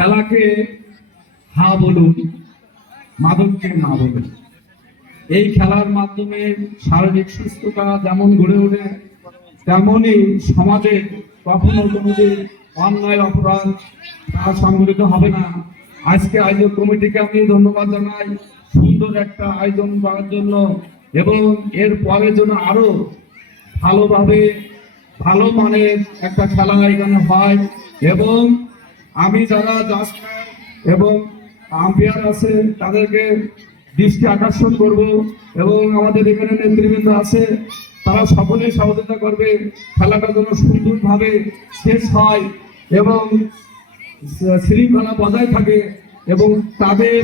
খেলাকে হা বলুন, মাদককে না বলুন। এই খেলার মাধ্যমে শারীরিক সুস্থতা যেমন গড়ে ওঠে, তেমনই সমাজে কখনো কোনোদিন অন্যায় অপরাধ তা সংঘটিত হবে না। আজকে আয়োজক কমিটিকে আমি ধন্যবাদ জানাই সুন্দর একটা আয়োজন করার জন্য, এবং এর পরে যেন আরো ভালোভাবে ভালো মানের একটা খেলা এখানে হয়। এবং আমি যারা জাজ এবং আম্পায়ার আছে তাদেরকে দৃষ্টি আকর্ষণ করব, এবং আমাদের এখানে নেতৃবৃন্দ আছে তারা সকলে সহযোগিতা করবে খেলাটা যেন সুন্দরভাবে শেষ হয় এবং শৃঙ্খলা বজায় থাকে, এবং তাদের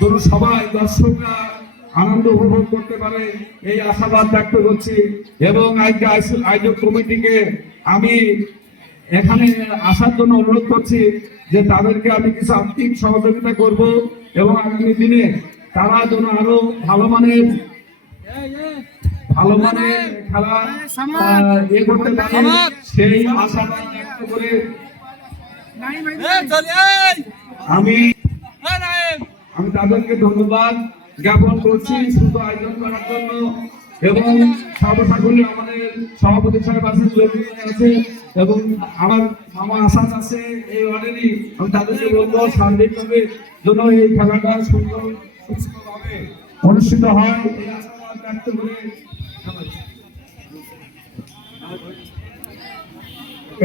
যেন সবাই দর্শকরা আনন্দ উপভোগ করতে পারে এই আশাবাদ ব্যক্ত করছি। এবং আয়োজক কমিটিকে আমি এখানে আসার জন্য অনুরোধ করছি যে তাদেরকে আমি কিছু আর্থিক সহযোগিতা করব, এবং আগামী দিনে তারা যেন আরো ভালো মানের খেলা করতে পারে সেই আশাবাদ ব্যক্ত করে আমি তাদেরকে ধন্যবাদ জ্ঞাপন করছি শুধু আয়োজন করার জন্য। এবং সর্বসাকুল্যে আমাদের সভাপতি সাহেব আছে এবং আমার মামা আসাদ আছে এই ওয়ার্ডেরই, আমি তাদেরকে বলবো সার্বিকভাবে যেন এই খেলাটা সুন্দরভাবে অনুষ্ঠিত হয়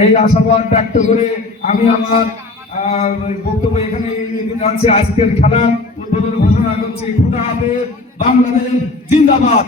এই আশাবাদ ব্যক্ত করে আমি আমার বক্তব্য এখানে জানছি। আজকের খেলা উদ্বোধন ঘোষণা করছি। খুদা হাফেজ, বাংলাদেশ জিন্দাবাদ।